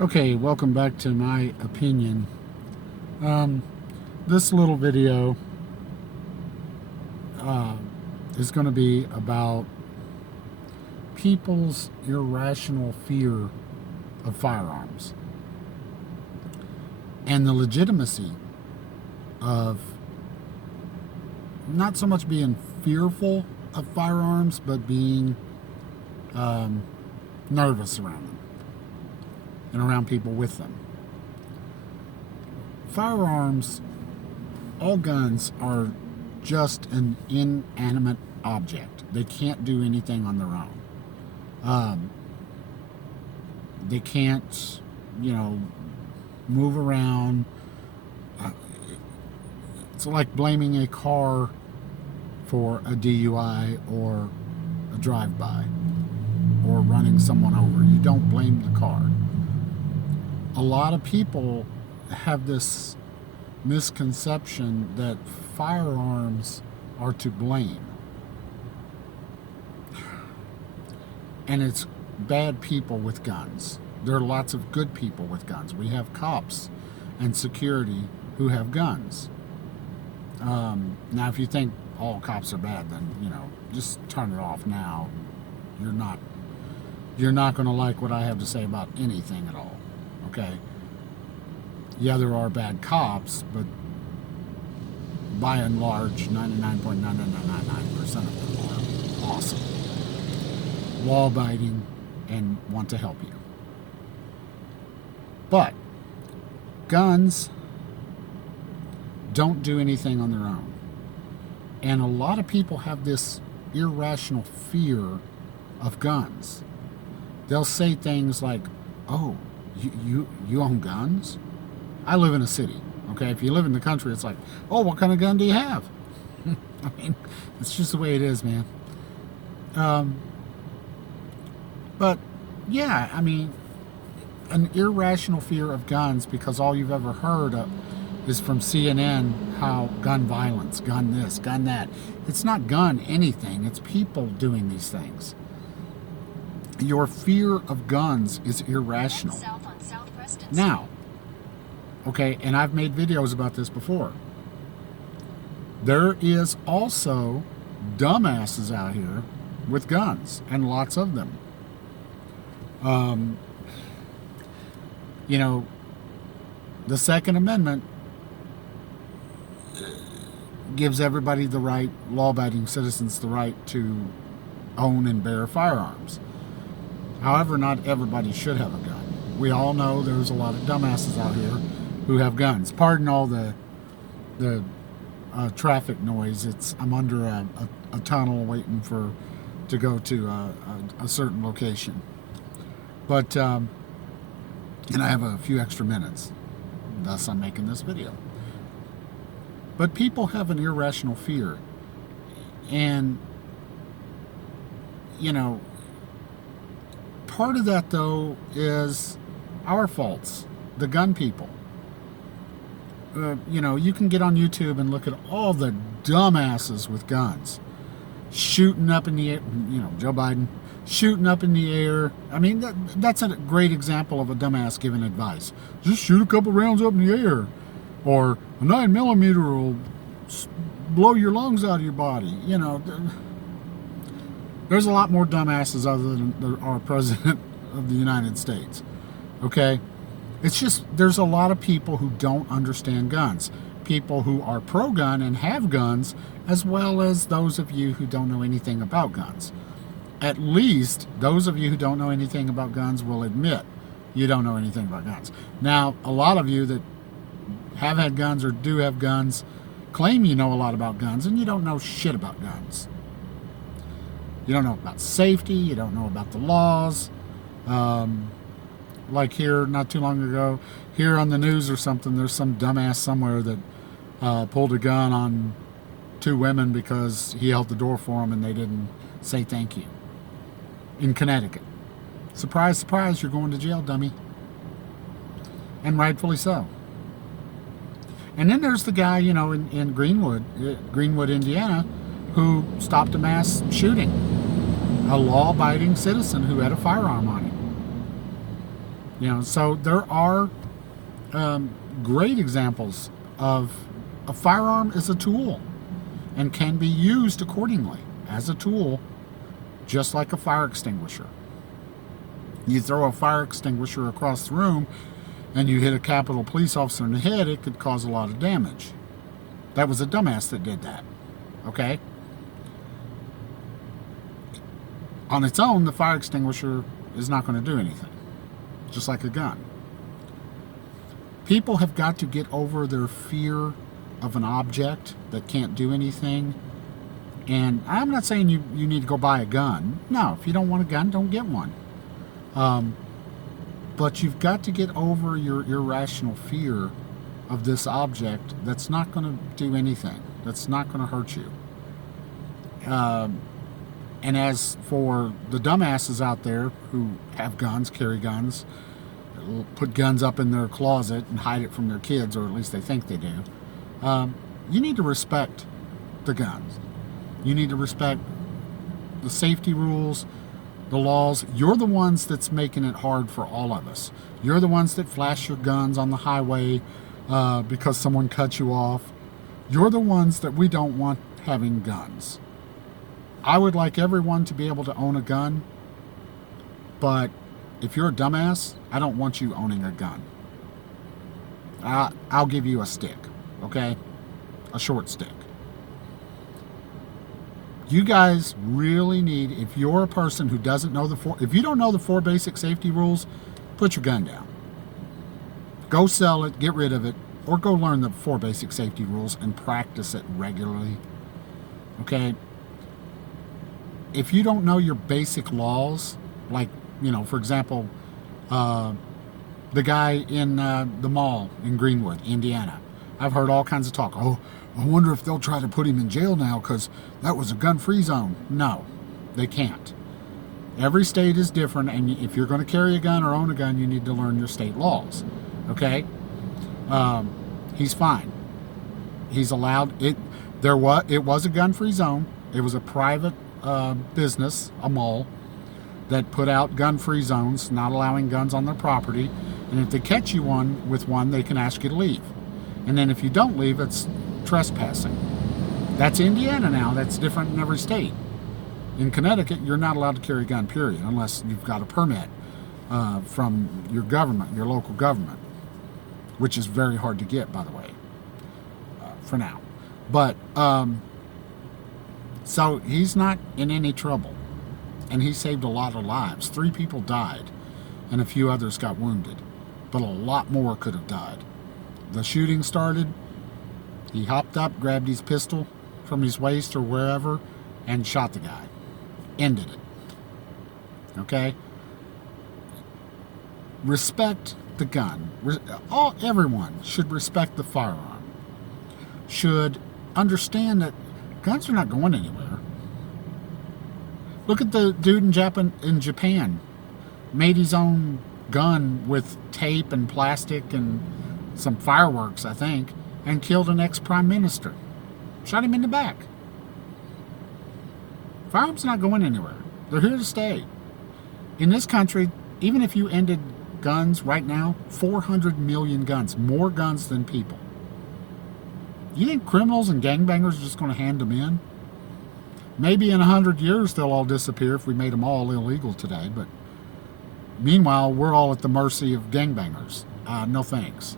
Okay, welcome back to my opinion. Um, this little video uh, is going to be about people's irrational fear of firearms and the legitimacy of not so much being fearful of firearms, but being nervous around them and around people with them. Firearms, all guns are just an inanimate object. They can't do anything on their own. They can't, move around. It's like blaming a car for a DUI or a drive-by or running someone over. You don't blame the car. A lot of people have this misconception that firearms are to blame. And it's bad people with guns. There are lots of good people with guns. We have cops and security who have guns. Now, if you think all cops are bad, then, just turn it off now. You're not going to like what I have to say about anything at all. Okay? Yeah, there are bad cops, but by and large, 99.9999% of them are awesome, law-abiding, and want to help you. But guns don't do anything on their own. And a lot of people have this irrational fear of guns. They'll say things like, oh, you own guns? I live in a city. Okay, if you live in the country, it's like, oh, what kind of gun do you have? I mean, it's just the way it is, man. But yeah, I mean, an irrational fear of guns because all you've ever heard of is from CNN how gun violence, gun this, gun that. It's not gun anything. It's people doing these things. Your fear of guns is irrational. Now, okay, and I've made videos about this before. There is also dumbasses out here with guns, and lots of them. The Second Amendment gives everybody the right, law-abiding citizens, the right to own and bear firearms. However, not everybody should have a gun. We all know there's a lot of dumbasses out here who have guns. Pardon all the traffic noise. I'm under a tunnel waiting to go to a certain location. But and I have a few extra minutes, thus I'm making this video. But people have an irrational fear, and part of that though is our faults, the gun people. You can get on YouTube and look at all the dumbasses with guns shooting up in the air. Joe Biden shooting up in the air. I mean, that's a great example of a dumbass giving advice. Just shoot a couple rounds up in the air, or a 9mm will blow your lungs out of your body. There's a lot more dumbasses other than our president of the United States. Okay? It's just, there's a lot of people who don't understand guns. People who are pro-gun and have guns, as well as those of you who don't know anything about guns. At least those of you who don't know anything about guns will admit you don't know anything about guns. Now, a lot of you that have had guns or do have guns claim you know a lot about guns, and you don't know shit about guns. You don't know about safety. You don't know about the laws. Like here, not too long ago, here on the news or something, there's some dumbass somewhere that pulled a gun on two women because he held the door for them and they didn't say thank you. In Connecticut. Surprise, surprise, you're going to jail, dummy. And rightfully so. And then there's the guy, in Greenwood, Indiana, who stopped a mass shooting. A law-abiding citizen who had a firearm on him. So there are great examples of a firearm is a tool and can be used accordingly as a tool, just like a fire extinguisher. You throw a fire extinguisher across the room and you hit a Capitol police officer in the head, it could cause a lot of damage. That was a dumbass that did that. Okay? On its own, the fire extinguisher is not going to do anything, just like a gun. People have got to get over their fear of an object that can't do anything. And I'm not saying you need to go buy a gun. No, if you don't want a gun, don't get one. But you've got to get over your irrational fear of this object that's not going to do anything, that's not going to hurt you. And as for the dumbasses out there who have guns, carry guns, put guns up in their closet and hide it from their kids, or at least they think they do, you need to respect the guns. You need to respect the safety rules, the laws. You're the ones that's making it hard for all of us. You're the ones that flash your guns on the highway because someone cut you off. You're the ones that we don't want having guns. I would like everyone to be able to own a gun, but if you're a dumbass, I don't want you owning a gun. I'll give you a stick, okay? A short stick. You guys really need, if you're a person who doesn't know if you don't know the 4 basic safety rules, put your gun down. Go sell it, get rid of it, or go learn the 4 basic safety rules and practice it regularly. Okay? If you don't know your basic laws, like, for example, the guy in the mall in Greenwood, Indiana, I've heard all kinds of talk. Oh, I wonder if they'll try to put him in jail now because that was a gun-free zone. No, they can't. Every state is different, and if you're going to carry a gun or own a gun, you need to learn your state laws. Okay? He's fine. He's allowed it. It was a gun-free zone. It was a private business, a mall, that put out gun-free zones, not allowing guns on their property. And if they catch you with one, they can ask you to leave. And then if you don't leave, it's trespassing. That's Indiana now. That's different in every state. In Connecticut, you're not allowed to carry a gun, period, unless you've got a permit from your government, your local government, which is very hard to get, by the way, for now. But, so he's not in any trouble. And he saved a lot of lives. 3 people died, and a few others got wounded. But a lot more could have died. The shooting started. He hopped up, grabbed his pistol from his waist or wherever, and shot the guy. Ended it. Okay? Respect the gun. Everyone should respect the firearm. Should understand that guns are not going anywhere. Look at the dude in Japan. Made his own gun with tape and plastic and some fireworks, I think, and killed an ex-prime minister. Shot him in the back. Firearms not going anywhere. They're here to stay. In this country, even if you ended guns right now, 400 million guns, more guns than people. You think criminals and gangbangers are just going to hand them in? Maybe in 100 years they'll all disappear if we made them all illegal today, but meanwhile, we're all at the mercy of gangbangers. No thanks.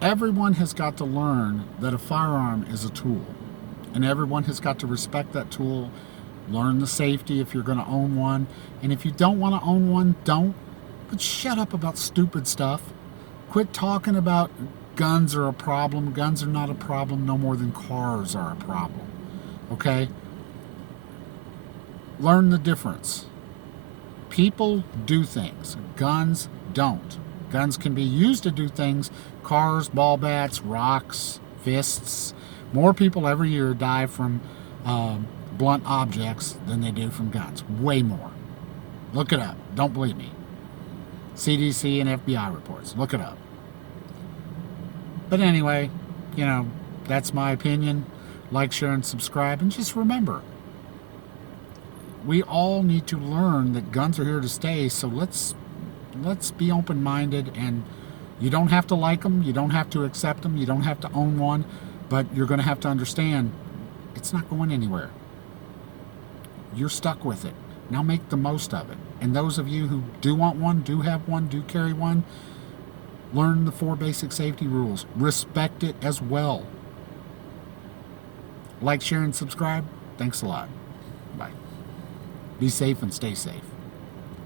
Everyone has got to learn that a firearm is a tool, and everyone has got to respect that tool, learn the safety if you're going to own one, and if you don't want to own one, don't. But shut up about stupid stuff. Quit talking about guns are a problem. Guns are not a problem no more than cars are a problem. Okay? Learn the difference. People do things. Guns don't. Guns can be used to do things. Cars, ball bats, rocks, fists. More people every year die from blunt objects than they do from guns. Way more. Look it up. Don't believe me. CDC and FBI reports. Look it up. But anyway, that's my opinion. Like, share, and subscribe. And just remember, we all need to learn that guns are here to stay. So let's be open-minded, and you don't have to like them, you don't have to accept them, you don't have to own one, but you're going to have to understand it's not going anywhere. You're stuck with it. Now make the most of it. And those of you who do want one, do have one, do carry one, learn the 4 basic safety rules. Respect it as well. Like, share, and subscribe. Thanks a lot. Bye. Be safe and stay safe.